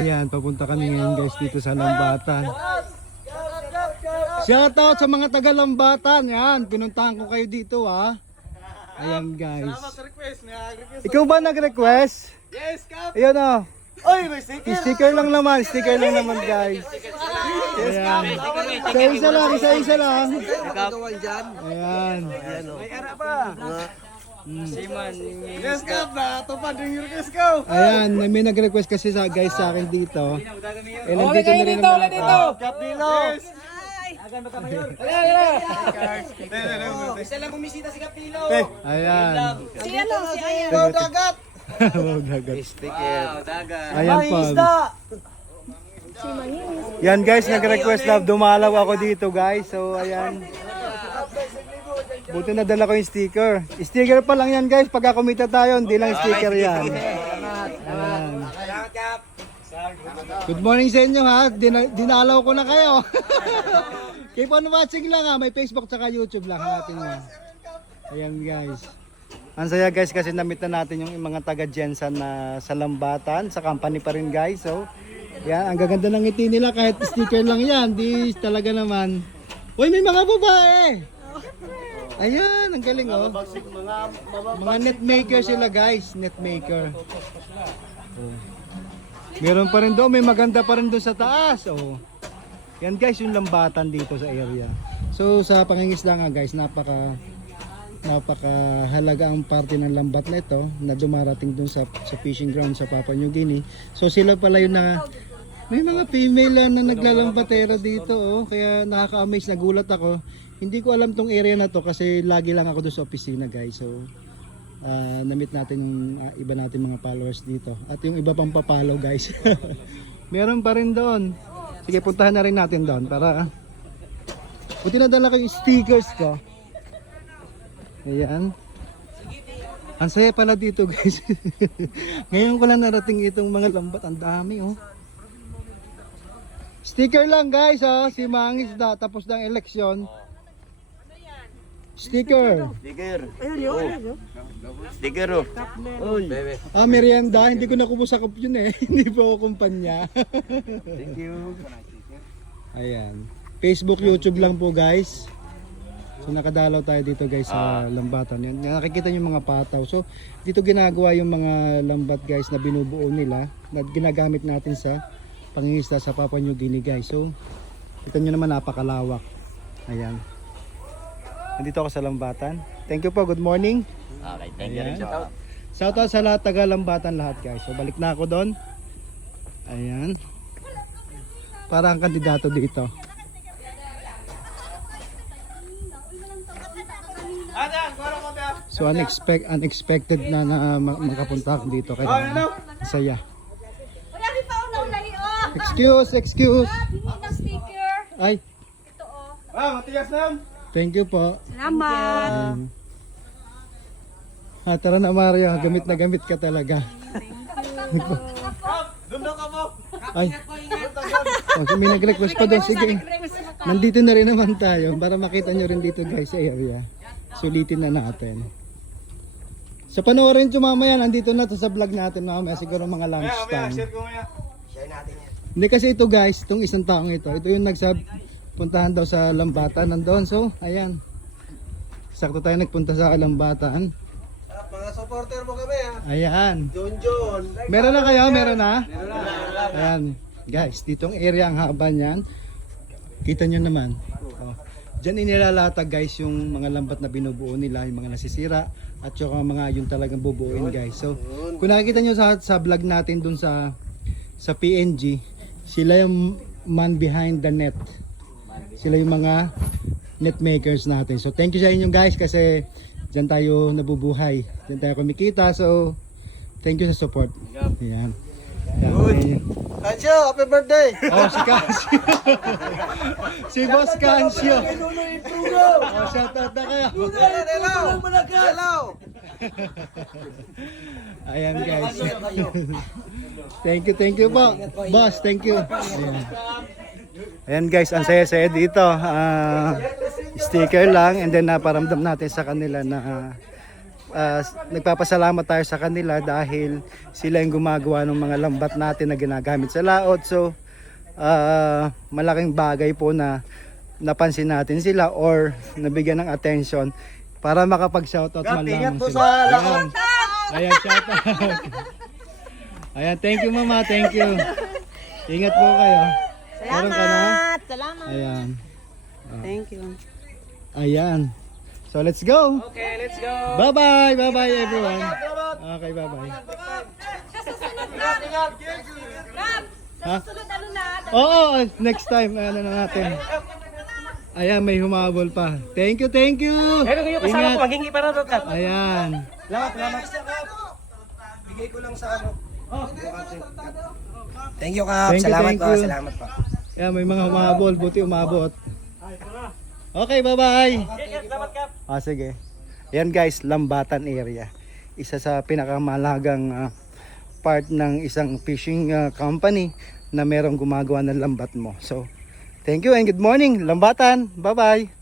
Ayan, papunta kami ngayon guys dito sa Lambatan. Shoutout sa mga taga Lambatan. Yan, pinuntahan ko kayo dito ha. Ayan guys. Ikaw ba nag-request? Yes, Kap! Ayan o. Oy, may sticker! Sticker lang naman guys. Ayan. Isa-isa lang. Nagagawan dyan. Ayan. May ara pa. Yes, Kap! Natupad yung request ko. Ayan, may nag-request kasi guys sa akin dito. Eh, nandito na rin naman ako. Kap Dilo! Isa lang bumisita si Kap Dilo. Ayan. Si ano, si Ayan. Wow, dagat! Wow, dagat. Sticker. Wow, dagat. Ayan May po. isda! Yan guys, nag-request na dumalaw ako dito guys. So ayan. Buti na dala ko yung sticker. Sticker pa lang yan guys. Pagka kumita tayo, hindi lang sticker yan. Ayan. Good morning sa inyo ha. Dinalaw ko na kayo. Keep on watching lang ha. May Facebook tsaka YouTube lang. Hanapin nyo. Ayan guys. Ang saya guys kasi na-meet na natin yung mga taga Jensen na sa Lambatan. Sa company pa rin guys. So, yan. Ang gaganda ng ngiti nila kahit sticker lang yan. Di talaga naman. Uy, may mga babae. Ayan, ang galing oh. Mga net maker sila guys. Net maker. Oh. Meron pa rin doon. May maganda pa rin doon sa taas. Oh. Yan guys yung Lambatan dito sa area. So sa pangingisda nga guys, napakahalaga ang parte ng lambat na ito na dumarating dun sa fishing ground sa Papua New Guinea. So sila pala yun na may mga female na naglalambatera dito oh. Kaya nakaka-amaze, nagulat ako. Hindi ko alam tong area na to kasi lagi lang ako doon sa opisina guys. So na-meet natin yung iba natin mga followers dito at yung iba pang papalo guys. Meron pa rin doon. Sige, puntahan na rin natin doon para buti nadala ko yung stickers ko. Ayan. Ang saya pala dito guys. Ngayon ko lang narating itong mga lambat. Ang dami oh. Sticker lang guys oh. Si Mangis na tapos ng eleksyon. Sticker. Sticker. Sticker oh. Uy. Merienda. Hindi ko nakumusakop yun eh. Hindi po ako kumpanya. Thank you. Ayan. Facebook, YouTube lang po guys. So nakadalaw tayo dito guys sa Lambatan. Yan, nakikita niyo mga pataw. So dito ginagawa yung mga lambat guys na binubuo nila na ginagamit natin sa pangingisda sa Papua New Guinea guys. So kita niyo naman napakalawak. Ayan. Nandito ako sa Lambatan. Thank you po. Good morning. Okay, thank you rin. Shoutout sa lahat taga Lambatan lahat guys. So balik na ako doon. Ayan. Para ang kandidato dito. So unexpected na makapunta ako dito kaya saya. Excuse. Hingi ng sticker. Ay, Ito oh. Matigas na yan. thank you po. Salamat. Tara na Mario, gamit na gamit ka talaga. Dundo ka mo. Ay. Okay, may nag-request pa doon. Sige. Nandito na rin naman tayo para makita nyo rin dito guys sa area. Sulitin na natin. Sa panoorin nyo mamaya, nandito na to sa vlog natin mamaya. Siguro mga lunch time. Share ko maya. Share natin yan. Hindi kasi ito guys, itong isang taong ito. Ito yung puntahan daw sa Lambatan nandoon. So, ayan. Sakto tayo nagpunta sa Lambatan. Mga supporter mo kami ha. Ayan. John. Meron na kayo? Meron na? Ayan. Guys, ditong area ang haba niyan. Kita nyo naman. Oh. Diyan inilalatag guys yung mga lambat na binubuo nila, yung mga nasisira at yung mga yung talagang bubuuin guys. So, kung nakikita nyo sa vlog natin dun sa PNG, sila yung man behind the net. Sila yung mga net makers natin. So, thank you sa inyo guys kasi diyan tayo nabubuhay. Diyan tayo kumikita. So, thank you sa support. Ayan. Kansyo, happy birthday! Oh, si Kansyo. Si Boss Kansyo. Oh, shoutout na kayo. Hello! Ayan guys. Thank you po. Boss, thank you. Ayan guys, ang saya-saya dito. Sticker lang and then naparamdam natin sa kanila na nagpapasalamat tayo sa kanila dahil sila yung gumagawa ng mga lambat natin na ginagamit sa laot. So malaking bagay po na napansin natin sila or nabigyan ng attention para makapag-shoutout man Ingat lamang po sila. sa lakot. Ayan, shoutout. Ayan, thank you mama, thank you. Ingat po kayo. Meron ka na? Salamat. Ayan. Thank you. Ayan. So let's go. Okay, let's go. Bye-bye. Bye-bye everyone. Okay, bye-bye. Sa susunod na. Gab, Ha? sa susunod ano na. Oo, next time ano na natin. Ayan, may humabol pa. Thank you, thank you. Pero kayo kasama Ingat. ko, maghingi para doon, Kap. Ayan. Salamat. Bigay ko lang sa ano. Thank you, Kap. Thank you, Salamat thank po, you. salamat po. Ayan, may mga humabol. Buti umabot. Okay, bye-bye. Salamat, Kap. Sige. Ayan guys, Lambatan area. Isa sa pinakamalagang part ng isang fishing company na merong gumagawa ng lambat mo. So, thank you and good morning, Lambatan. Bye-bye.